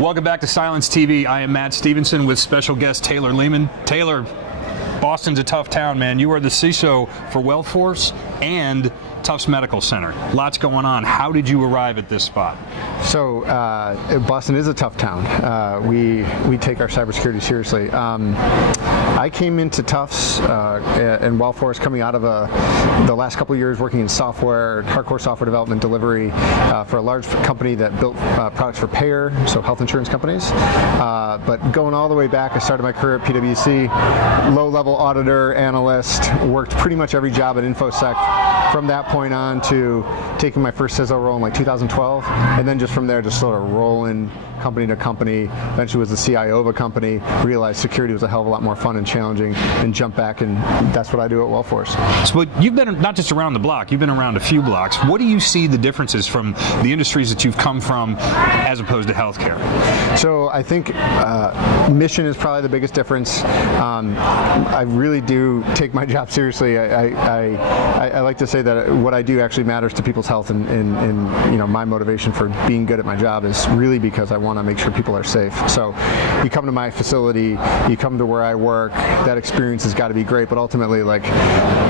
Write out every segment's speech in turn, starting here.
Welcome back to CylanceTV. I am Matt Stephenson with special guest Taylor Lehmann. Taylor, Boston's a tough town, man. You are the CISO for Wellforce and Tufts Medical Center. Lots going on. How did you arrive at this spot? So Boston is a tough town. We take our cybersecurity seriously. I came into Tufts and Wellforce coming out of the last couple of years working in software, hardcore software development delivery for a large company that built products for payer, so health insurance companies. But going all the way back, I started my career at PwC, low-level auditor, analyst, worked pretty much every job at InfoSec. From that point on to taking my first CISO role in like 2012, and then just from there just sort of rolling company to company. Eventually was the CIO of a company, realized security was a hell of a lot more fun and challenging, and jumped back, and that's what I do at Wellforce. So you've been not just around the block, you've been around a few blocks. What do you see the differences from the industries that you've come from as opposed to healthcare? So I think mission is probably the biggest difference. I really do take my job seriously. I like to say that what I do actually matters to people's health, and you know, my motivation for being good at my job is really because I want to make sure people are safe. So you come to my facility, you come to where I work, that experience has got to be great, but ultimately, like,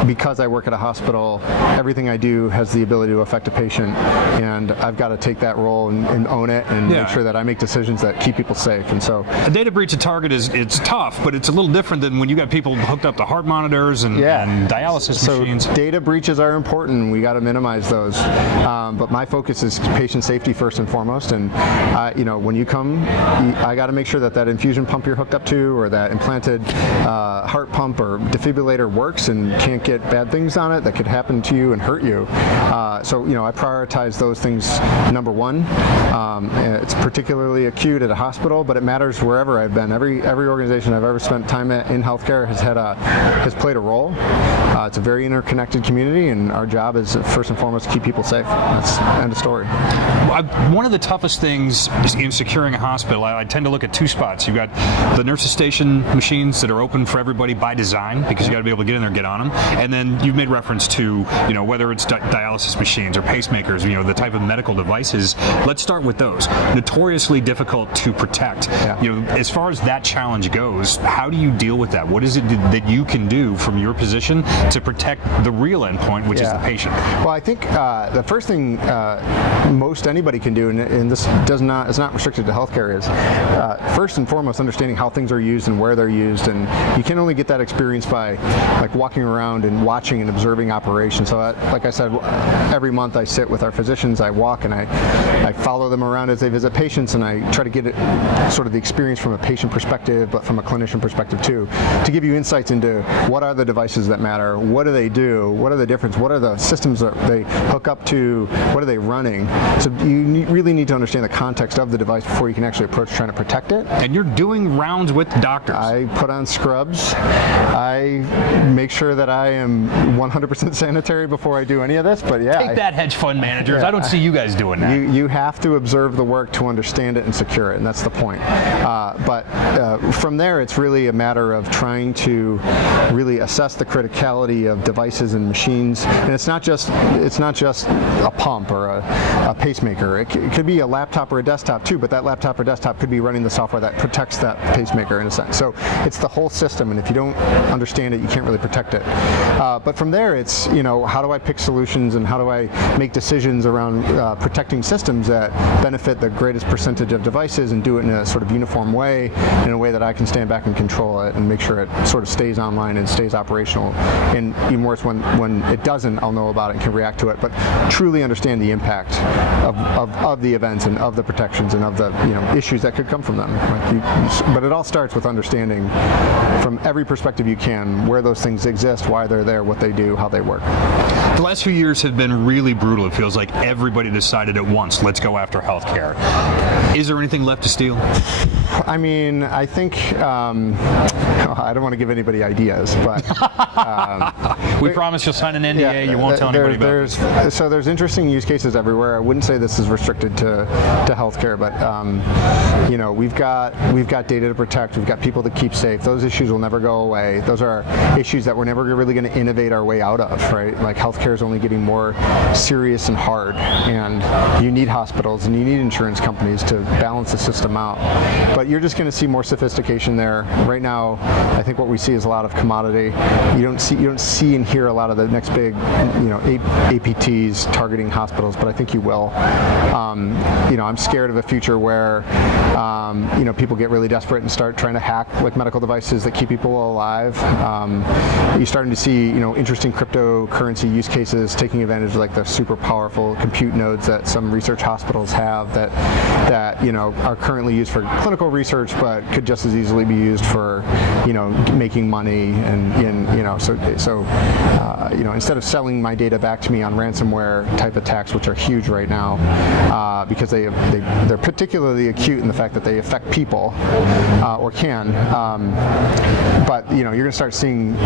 because I work at a hospital, everything I do has the ability to affect a patient, and I've got to take that role and own it and make sure that I make decisions that keep people safe. And so a data breach at Target it's tough, but it's a little different than when you got people hooked up to heart monitors and dialysis machines. So data breaches are important. We got to minimize those. But my focus is patient safety first and foremost. And you know, when you come, I got to make sure that that infusion pump you're hooked up to, or that implanted heart pump or defibrillator works and can't get bad things on it that could happen to you and hurt you. So you know, I prioritize those things number one. It's particularly acute at a hospital, but it matters wherever I've been. Every organization I've ever spent time at in healthcare has played a role. It's a very interconnected community, and our job is first and foremost to keep people safe. That's end of story. One of the toughest things in securing a hospital, I tend to look at two spots. You've got the nurses station machines that are open for everybody by design, because you got to be able to get in there and get on them. And then you've made reference to, you know, whether it's dialysis machines or pacemakers, you know, the type of medical devices. Let's start with those. Notoriously difficult to protect. You know, as far as that challenge goes, how do you deal with that? What is it that you can do from your position to protect the real endpoint, which is the patient? Well, I think the first thing most anybody can do, and this is not restricted to healthcare, is first and foremost understanding how things are used and where they're used. And you can only get that experience by like walking around and watching and observing operations. So like I said, every month I sit with our physicians, I walk and I follow them around as they visit patients, and I try to get sort of the experience from a patient perspective, but from a clinician perspective too, to give you insights into what are the devices that matter, what do they do, what are the difference, what are the systems that they hook up to, what are they running. So you really need to understand the context of the device before you can actually approach trying to protect it. And you're doing rounds with doctors. I put on scrubs. I make sure that I am 100% sanitary before I do any of this, but Take that, hedge fund managers. I don't see you guys doing that. You have to observe the work to understand it and secure it, and that's the point. But from there, it's really a matter of trying to really assess the criticality of devices and machines. And it's not just a pump or a pacemaker. It could be a laptop or a desktop too, but that laptop or desktop could be running the software that protects that pacemaker in a sense. So it's the whole system, and if you don't understand it, you can't really protect it. But from there, it's, you know, how do I pick solutions and how do I make decisions around protecting systems that benefit the greatest percentage of devices, and do it in a sort of uniform way, in a way that I can stand back and control it and make sure it sort of stays online and stays operational. And even worse, when it doesn't, I'll know about it and can react to it, but truly understand the impact of the events and of the protections and of the, you know, issues that could come from them. But it all starts with understanding from every perspective you can where those things exist, why they're there, what they do, how they work. The last few years have been really brutal. It feels like everybody decided at once, let's go after healthcare. Is there anything left to steal? I mean, I think I don't want to give anybody ideas, but we promise you'll sign an NDA. You won't tell anybody about it. So there's interesting use cases everywhere. I wouldn't say this is restricted to healthcare, but we've got data to protect. We've got people to keep safe. Those issues will never go away. Those are issues that we're never really going to innovate our way out of, right? Like healthcare is only getting more serious and hard, and you need hospitals and you need insurance companies to balance the system out. But you're just going to see more sophistication there. Right now, I think what we see is a lot of commodity. You don't see and hear a lot of the next big, APTs targeting hospitals, but I think you will. I'm scared of a future where, people get really desperate and start trying to hack like medical devices that keep people alive. You're starting to see, interesting cryptocurrency use cases taking advantage of like the super powerful compute nodes that some research hospitals have that are currently used for clinical research, but could just as easily be used for, making money instead of selling my data back to me on ransomware type attacks, which are huge right now, because they're particularly acute in the fact that they affect people, or can. But you're going to start seeing,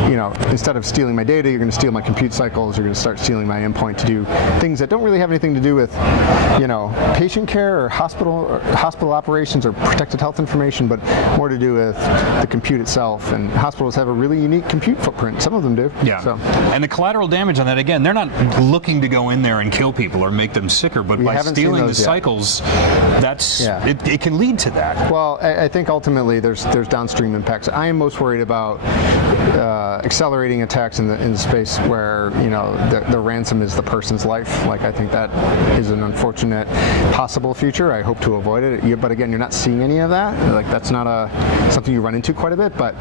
instead of stealing my data, you're going to steal my compute cycles. You're going to start stealing my endpoint to do things that don't really have anything to do with, patient care or hospital operations or protected health information, but more to do with the compute itself. And hospitals have a really unique compute footprint. Some of them do. Yeah. So. And the collateral damage on that, again, they're not looking to go in there and kill people or make them sicker, but by stealing the cycles, it can lead to that. Well, I think ultimately there's downstream impacts. I am most worried about accelerating attacks in the space where the ransom is the person's life. Like, I think that is an unfortunate possible future. I hope to avoid it. But again, you're not seeing any of that. Like, that's not something you run into quite a bit, but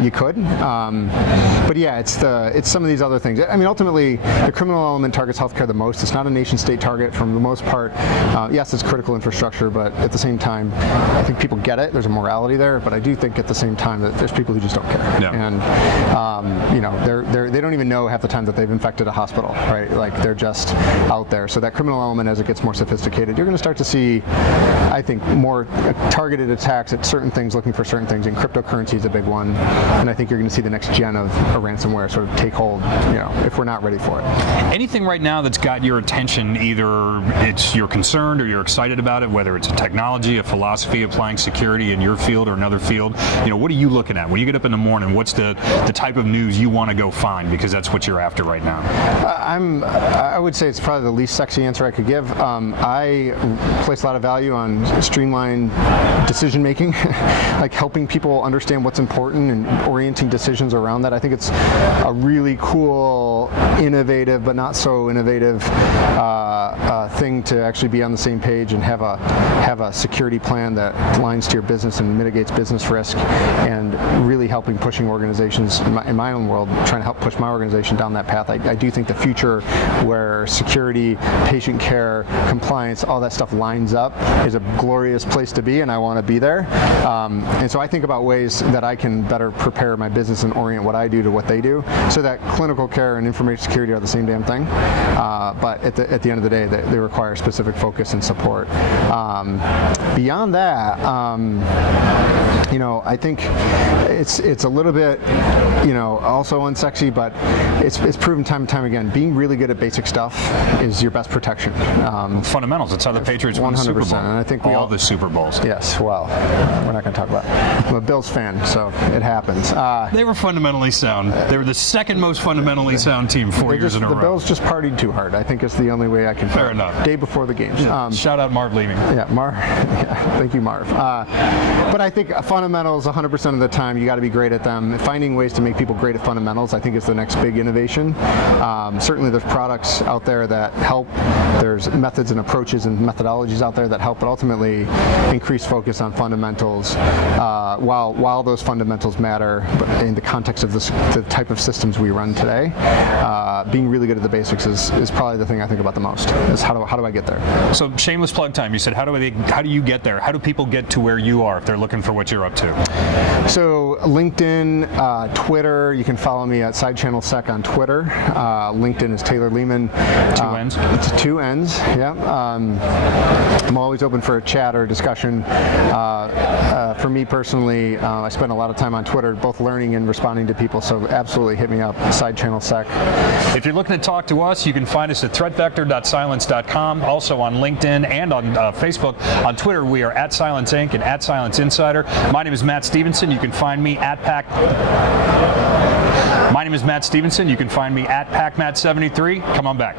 you could. But yeah, it's some of these other things. I mean, ultimately, the criminal element targets healthcare the most. It's not a nation-state target for the most part. Yes, it's critical infrastructure, but at the same time, I think people get it. There's a morality there, but I do think at the same time that there's people who just don't care. Yeah. And they don't even know half the time that they've infected a hospital, right? Like, they're just out there. So that criminal element, as it gets more sophisticated, you're going to start to see, I think, more targeted attacks at certain things, looking for certain things, and cryptocurrency is a big one. And I think you're going to see the next gen of a ransomware sort of take hold, if we're not ready for it. Anything right now that's got your attention, either you're concerned or you're excited about it, whether it's a technology, a philosophy applying security in your field or another field, what are you looking at? When you get up in the morning, what's the type of news you want to go find, because that's what you're after right now? I would say it's probably the least sexy answer I could give. I place a lot of value on streamlined decision making, like helping people understand what's important and orienting decisions around that. I think it's a really cool, innovative, but not so innovative thing to actually be on the same page and have a security plan that aligns to your business and mitigates business risk, and really helping pushing organizations in my own world, trying to help push my organization down that path. I do think the future where security, patient care, compliance, all that stuff lines up is a glorious place to be, and I want to be there. And so I think about ways that I can better prepare my business and orient what I do to what they do, so that clinical care and information security are the same damn thing. But at the end of the day, they require specific focus and support. Beyond that, I think it's a little bit, also unsexy, but it's proven time and time again. Being really good at basic stuff is your best protection. Fundamentals. That's how the Patriots won the Super Bowl. And I think all the Super Bowls. Yes. Well, we're not going to talk about it. I'm a Bills fan, so it happens. They were fundamentally sound. They were the second most fundamentally sound team 4 years in a row. The Bills just partied too hard. I think it's the only way I can. Fair enough. Day before the games. Shout out Marv Lehmann. Yeah, Marv. Yeah, thank you, Marv. But I think fundamentals, 100% of the time, you got to be great at them. Finding ways to make people great at fundamentals, I think, is the next big innovation. Certainly, there's products out there that help. There's methods and approaches and methodologies out there that help, but ultimately increase focus on fundamentals. While those fundamentals matter, but in the context of the type of systems we run today, being really good at the basics is probably the thing I think about the most. Is how do I get there? So shameless plug time. You said how do you get there? How do people get to where you are if they're looking for what you're up to? So LinkedIn, Twitter, you can follow me at SideChannelSec on Twitter. LinkedIn is Taylor Lehman. Two N's? It's 2 N's, yeah. I'm always open for a chat or a discussion. For me personally, I spend a lot of time on Twitter, both learning and responding to people, so absolutely hit me up, SideChannelSec. If you're looking to talk to us, you can find us at threatvector.cylance.com, also on LinkedIn and on Facebook. On Twitter, we are at Cylance Inc. and at Cylance Insider. My name is Matt Stephenson. You can find me at My name is Matt Stephenson. You can find me at PacMatt73. Come on back.